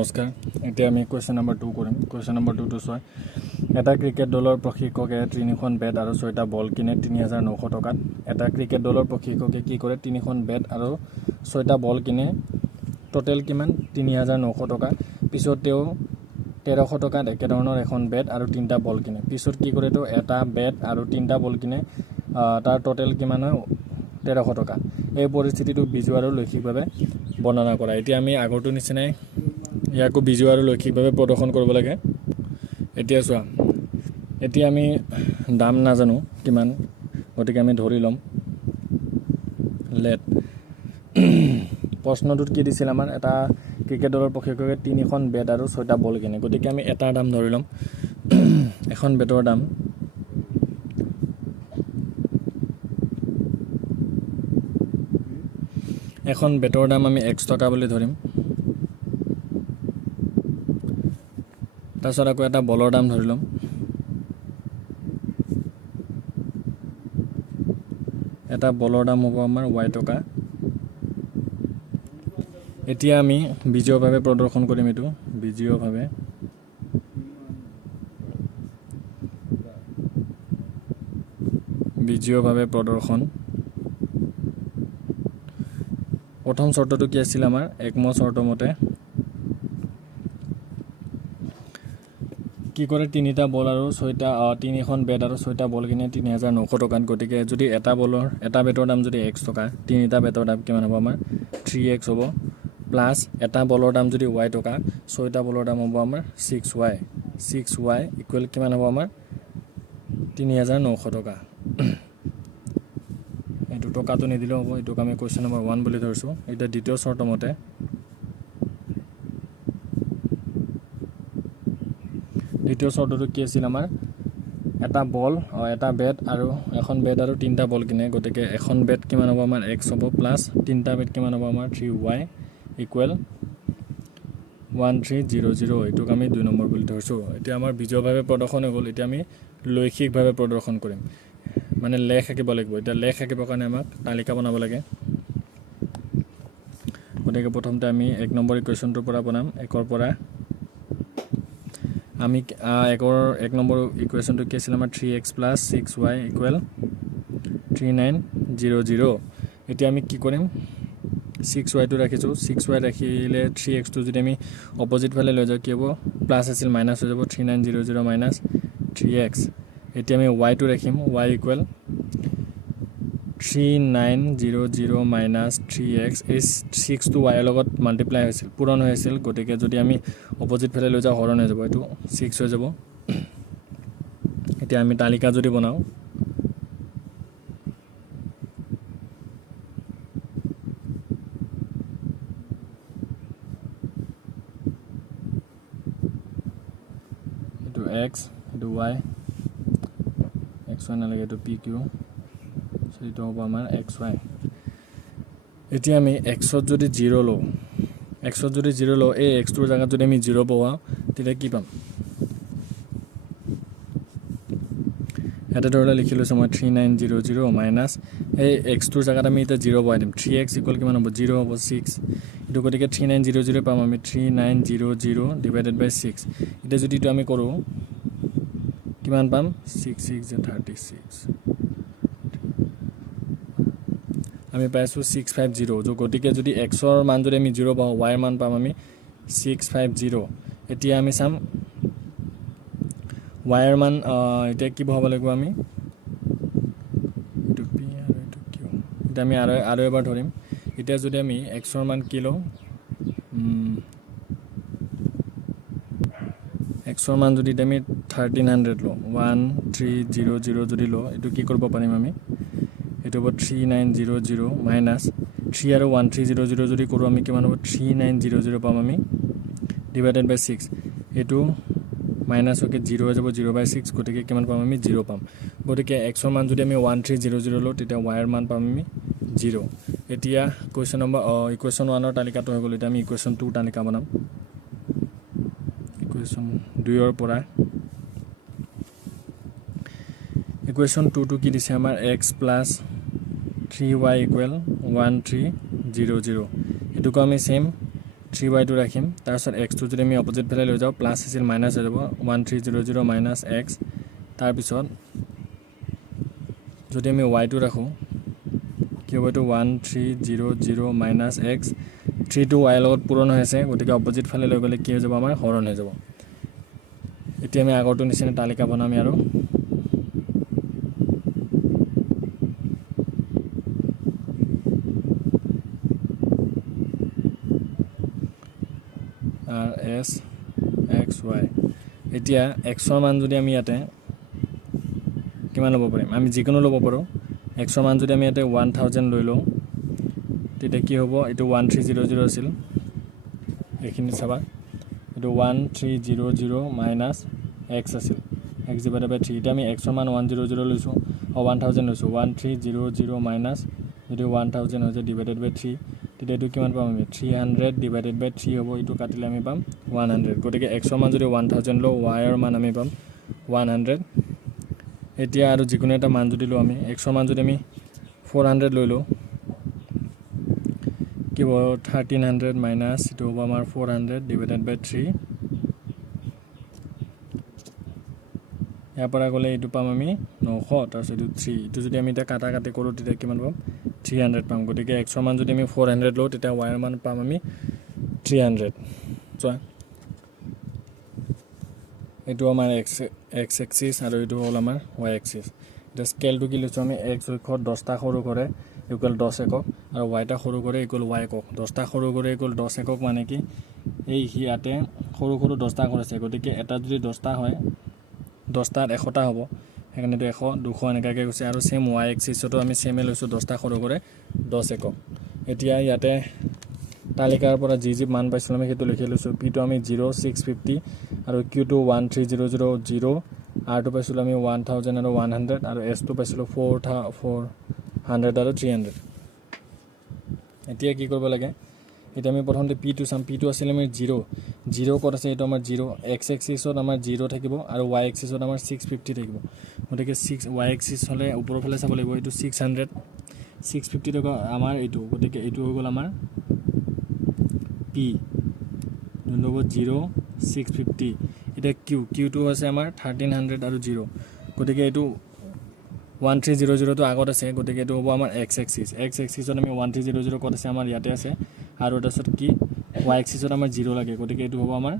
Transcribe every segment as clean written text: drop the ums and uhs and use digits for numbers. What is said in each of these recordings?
নমস্কাৰ এতিয়া আমি কোৱেশ্চন নম্বৰ 2 কৰিম কোৱেশ্চন নম্বৰ 2 টো ছয় এটা ক্ৰিকেট দলৰ প্ৰশিক্ষকে 3খন বেট আৰু 6টা বল কিনে 3900 টকাত এটা ক্ৰিকেট দলৰ প্ৰশিক্ষকে কি কৰে 3খন বেট আৰু 6টা বল কিনে টোটেল কিমান 3900 টকা পিছত তেওঁ 1300 টকাত একেধৰণৰ এখন বেট আৰু 3টা বল কিনে পিছত কি কৰে তো এটা বেট আৰু 3টা বল কিনে তাৰ টোটেল কিমান হয় 1300 টকা এই পৰিস্থিতিটো বিজু আৰু লৈখিকভাৱে বৰ্ণনা কৰা এতিয়া আমি আগৰটো নিচিনাই ইয়াকো বিজু আৰু লৈখিকভাৱে প্ৰদৰ্শন কৰিব লাগে এতিয়া চোৱা এতিয়া আমি দাম নাজানো কিমান গতিকে আমি ধৰি লম লেট প্ৰশ্নটোত কি দিছিল আমাৰ এটা ক্ৰিকেট দলৰ প্ৰশিক্ষকে 3খন বেট আৰু 6টা বল কিনে গতিকে আমি এটা দাম ধৰি লম এখন বেটৰ দাম এখন বেটৰ দাম আমি 1 টকা বুলি ধৰিম তাৰছত আকৌ এটা বলৰ দাম ধৰি লম এটা বলৰ দাম হ'ব আমাৰ y টকা এতিয়া আমি বিজয়ভাৱে প্ৰদৰ্শন কৰিম এটো বিজয়ভাৱে প্ৰদৰ্শন প্ৰথম শৰ্তটো কি আছিল আমাৰ একমত শৰ্ত মতে কি কৰে 3টা বল আৰু 3খন বেট আৰু 6টা বল কিনে 3900 টকাত গতিকে যদি এটা বেটৰ দাম যদি 1 টকা 3টা বেটৰ দাম কিমান হ'ব আমাৰ 3x হ'ব প্লাস এটা বলৰ দাম যদি y টকা 6টা বলৰ দাম হ'ব আমাৰ 6y ইকুৱেল কিমান হ'ব আমাৰ 3900 টকা এটো টকাটো নিদিলে হ'ব এটো আমি কোৱেশ্চন নম্বৰ 1 বুলি ধৰছো এটা দ্বিতীয় শৰ্ত মতে দ্বিতীয় শৰ্তটো কি আছিল আমাৰ এটা বল এটা বেট আৰু এখন বেট আৰু 3টা বল কিনে গতিকে এখন বেট কিমান হ'ব আমাৰ x হ'ব প্লাস 3টা বেট কিমান হ'ব আমাৰ 3y ইকুৱেল 1300 এটোক আমি 2 নম্বৰ বুলি ধৰছো এতিয়া আমাৰ বিজয়ভাৱে প্ৰদৰ্শন হৈ গ'ল এতিয়া আমি লৈখিকভাৱে প্ৰদৰ্শন কৰিম মানে লেখ আকিব লাগিব এটা লেখ আকিবৰ কাৰণে আমাক তালিকা বনাব লাগে গতিকে প্ৰথমতে আমি 1 নম্বৰ ইকুৱেশ্যনটোৰ পৰা বনাম 1ৰ পৰা আমি 1 নম্বৰ ইকুৱেশ্যনটো কি আছিল আমাৰ 3x + 6y = 3900 এতিয়া আমি কি কৰিম 6y টো ৰাখিছো 6y ৰাখিলে 3x টো যদি আমি অপোজিট ফালে লৈ যাও কি হ'ব প্লাস আছিল মাইনাস হৈ যাব 3900 - 3x এতিয়া আমি y টো ৰাখিম y = 3900 - 3x এই 6 টো y লগত মাল্টিপ্লাই হৈছিল পূৰণ হৈছিল গতিকে যদি আমি অপোজিট ফালে লৈ যাও হৰণ হৈ যাব এটো 6 হৈ যাব এতিয়া আমি তালিকা যদি বনাও এটো x এটো y x1 নালাগে এটো pq সেইটো হ'ব আমাৰ xy এতিয়া আমি x ত যদি 0 লও এই x টোৰ জায়গাত যদি আমি 0 বহাও তেতিয়া কি পাম এটা ধৰলে লিখি লৈছো মই 3900 মাইনাস এই x টোৰ জায়গাত আমি এটা 0 বহাই দিম 3x = কিমান হ'ব 0 হ'ব 6 এটো গতিকে 3900 পাম আমি 3900 / 6 এটা যদি তো আমি কৰো কিমান পাম 6 6 36 আমি পাইছো 650 গতিকে যদি x ৰ মান যদি আমি 0 পাও y ৰ মান পাম আমি 650 এতিয়া আমি চাম y ৰ মান এতিয়া কি বহাব লাগিব আমি এটো p আৰু এটো q এটা আমি আৰু এবাৰ ধৰিম এতিয়া যদি আমি x ৰ মান কি লও x ৰ মান যদি আমি 1300 লও 1300 যদি লও এটো কি কৰিব পাৰিম আমি এটো হ'ব 3900 মাইনাস 3 আৰু 1300 যদি কৰো আমি কিমান হ'ব 3900 পাম আমি ডিভাইডেড বাই 6 এটো মাইনাস হকে 0 হৈ যাব 0/6 গতিকে কিমান পাম আমি 0 পাম গতিকে x ৰ মান যদি আমি 1300 লও তেতিয়া y ৰ মান পাম আমি 0 এতিয়া কোৱেশ্চন নম্বৰ ইকুৱেশ্যন 1 ৰ তালিকাটো হৈ গ'ল এতিয়া আমি ইকুৱেশ্যন 2 তালিকা বনাম ইকুৱেশ্যন 2 ৰ পৰা ইকুৱেশ্যন 2 টো কি দিছে আমাৰ x + 3y = 1300 এটুকু আমি সেম 3y2 ৰাখিম তাৰপিছত x টো যদি আমি অপোজিট ফালে লৈ যাওঁ প্লাস আছিল মাইনাস হৈ যাব 1300 মাইনাস x তাৰপিছত যদি আমি y2 ৰাখো কি হ'ব এটো 1300 মাইনাস x 3 টো y লগত পূৰণ হৈ আছে গতিকে অপোজিট ফালে লৈ গলে কি হৈ যাব আমাৰ হৰণ হৈ যাব এতিয়া আমি আগৰটো নিচিনা তালিকা বনাম আৰু r s x y এতিয়া x ৰ মান যদি আমি ইয়াতে কিমান ল'ব পাৰিম আমি যিকোনো ল'ব পাৰো x ৰ মান যদি আমি ইয়াতে 1000 লৈ লওঁ তেতিয়া কি হ'ব এটো 1300 আছিল এইখিনি চাবা এটো 1300 মাইনাস x আছিল x divided by 3 এটা আমি x ৰ মান 100 লৈছো 1000 লৈছো 1300 মাইনাস যদি 1000 হৈ যায় ডিভাইডেড বাই 3 তেতিয়া এটো কিমান পাম আমি 300 ডিভাইডেড বাই 3 হ'ব এটো কাটিলে আমি পাম 100 গতিকে x ৰ মান যদি 1000 লও y ৰ মান আমি পাম 100 এতিয়া আৰু যিকোনো এটা মান যদি লও আমি x ৰ মান যদি আমি 400 লৈ লও কি হ'ব 1300 মাইনাস এটো হ'ব আমাৰ 400 ডিভাইডেড বাই 3 ইয়াৰ পৰা গলে এটো পাম আমি 900 তাৰপিছত এটো 3 এটো যদি আমি এটা কাটা কাটি কৰো তেতিয়া কিমান পাম 300 পাম গতিকে x ৰ মান যদি আমি 400 লও তেতিয়া y ৰ মান পাম আমি 300 চোৱা এটো আমাৰ x axis আৰু এটো হল আমাৰ y axis এটা স্কেলটো কি লৈছো আমি x অক্ষৰ 10 টা সৰু কৰে ইকুয়াল 10 একক আৰু y টা সৰু কৰে ইকুয়াল y একক 10 টা সৰু কৰে ইকুয়াল 10 একক মানে কি এই হিয়াতে সৰু সৰু 10 টা কৰিছে গতিকে এটা যদি 10 টা হয় 10 টাত 100 টা হ'ব এখানে তো 100 200 এনেকাকে গৈছে আৰু সেম y axisটো আমি সেমে লৈছো 10 টা সৰু কৰে 10 একক এতিয়া ইয়াতে তালিকাৰ পৰা যি যি মান পাইছিলো আমি হেতু লিখি লৈছো p টো আমি 0650 আৰু q টো 13000 r টো পাইছিলো আমি 1000 আৰু 100 আৰু s টো পাইছিলো 400 আৰু 300 এতিয়া কি কৰিব লাগে এটা আমি প্ৰথমতে p টো চাম p টো আছিল আমাৰ 0 ক'ত আছে এটা আমাৰ 0 x axisত আমাৰ 0 থাকিব আৰু y axisত আমাৰ 650 থাকিব গতিকে 6 y axis হলে ওপৰৰ ফালে চাব লাগিব এটো 600 650 টকা আমাৰ এটো গতিকে এটো হৈ গল আমাৰ p নম্বৰ 0 650 এটা q টো আছে আমাৰ 1300 আৰু 0 গতিকে এটো 1300 তো আগত আছে গতিকে এটো হ'ব আমাৰ x axisত আমি 1300 ক'ত আছে আমাৰ ইয়াতে আছে আৰু এটাছত কি y axisত আমাৰ 0 লাগে গতিকে এটো হ'ব আমাৰ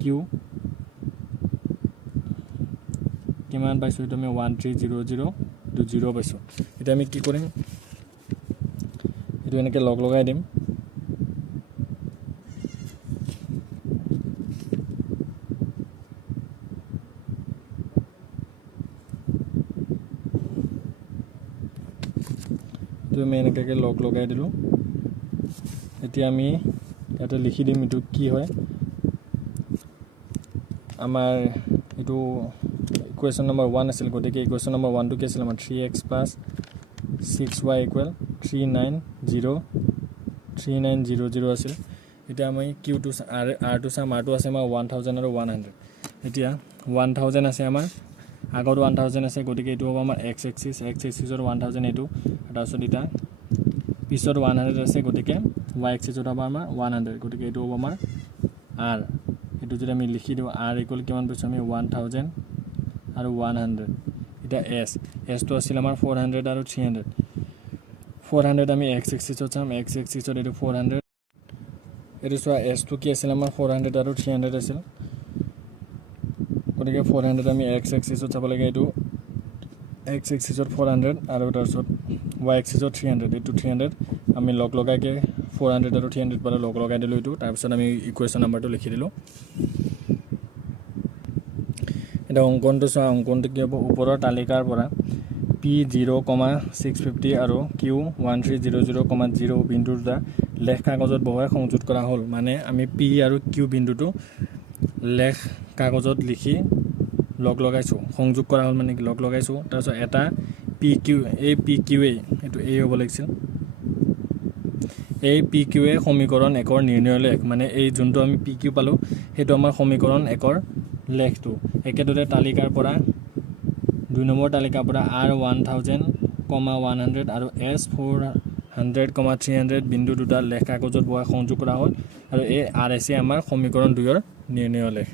q কিমান পাইছো এটো আমি 1300 তো 0 পাইছো এটা আমি কি কৰিম এটো এনেকে লগ লগাই দিম তো আমি এনেকে লগ লগাই দিলো এতিয়া আমি এটা লিখি দিম এটো কি হয় আমাৰ এটো ইকুয়েশন নম্বৰ 1 আছিল গতিকে ইকুয়েশন নম্বৰ 1 টো কি আছিল আমাৰ 3x + 6y = 3900 আছিল এটা আমি q টো r টো চাম r টো আছে আমাৰ 1000 আৰু 100 এতিয়া 1000 আছে আমাৰ আগৰ 1000 আছে গতিকে এটো হ'ব আমাৰ x axisৰ 1000 এটো তাৰছত এটা পিছৰ 100 আছে গতিকে y axisৰ হ'ব আমাৰ 100 গতিকে এটো হ'ব আমাৰ r এটো যদি আমি লিখি দিও r = কিমান পাইছো আমি 1000 আৰু 100 এটা s টো আছিল আমাৰ 400 আৰু 300 400 আমি x axisত চাম x axisত এটো 400 এটো সোয়া s টো কি আছিল আমাৰ 400 আৰু 300 আছিল গতিকে 400 আমি x axisত চাব লাগে এটো x axisত 400 আৰু তাৰছত y axisত 300 এটো 300 আমি লগ লগাইকে 400 আৰু 300 পৰা লগ লগাই দিলো এটো তাৰপিছত আমি ইকুয়েশন নাম্বাৰটো লিখি দিলো এটা অঙ্কনটো সোয়া অঙ্কনটো কি হ'ব ওপৰৰ তালিকাৰ পৰা p 0,650 আৰু q 1300,0 বিন্দু দুটা লেখ কাগজত বহুৱাই সংযোগ কৰা হ'ল মানে আমি p আৰু q বিন্দুটো লেখ কাগজত লিখি লগ লগাইছো সংযোগ কৰা হ'ল মানে কি লগ লগাইছো তাৰছত এটা pq এই pq এটো a হ'ব লাগিছিল এই pq এ সমীকৰণ 1 ৰ নিৰ্ণয় লেখ মানে এই যোনটো আমি pq পালো হেতু আমাৰ সমীকৰণ 1 ৰ লেখটো একেদৰে তালিকাৰ পৰা 2 নম্বৰ তালিকাৰ পৰা r 1000, 100 আৰু s 100, 300 বিন্দু দুটা লেখ কাগজত বহাই সংযোগ কৰা হ'ল আৰু এই RSA আমাৰ সমীকৰণ 2 ৰ নিৰ্ণয় লেখ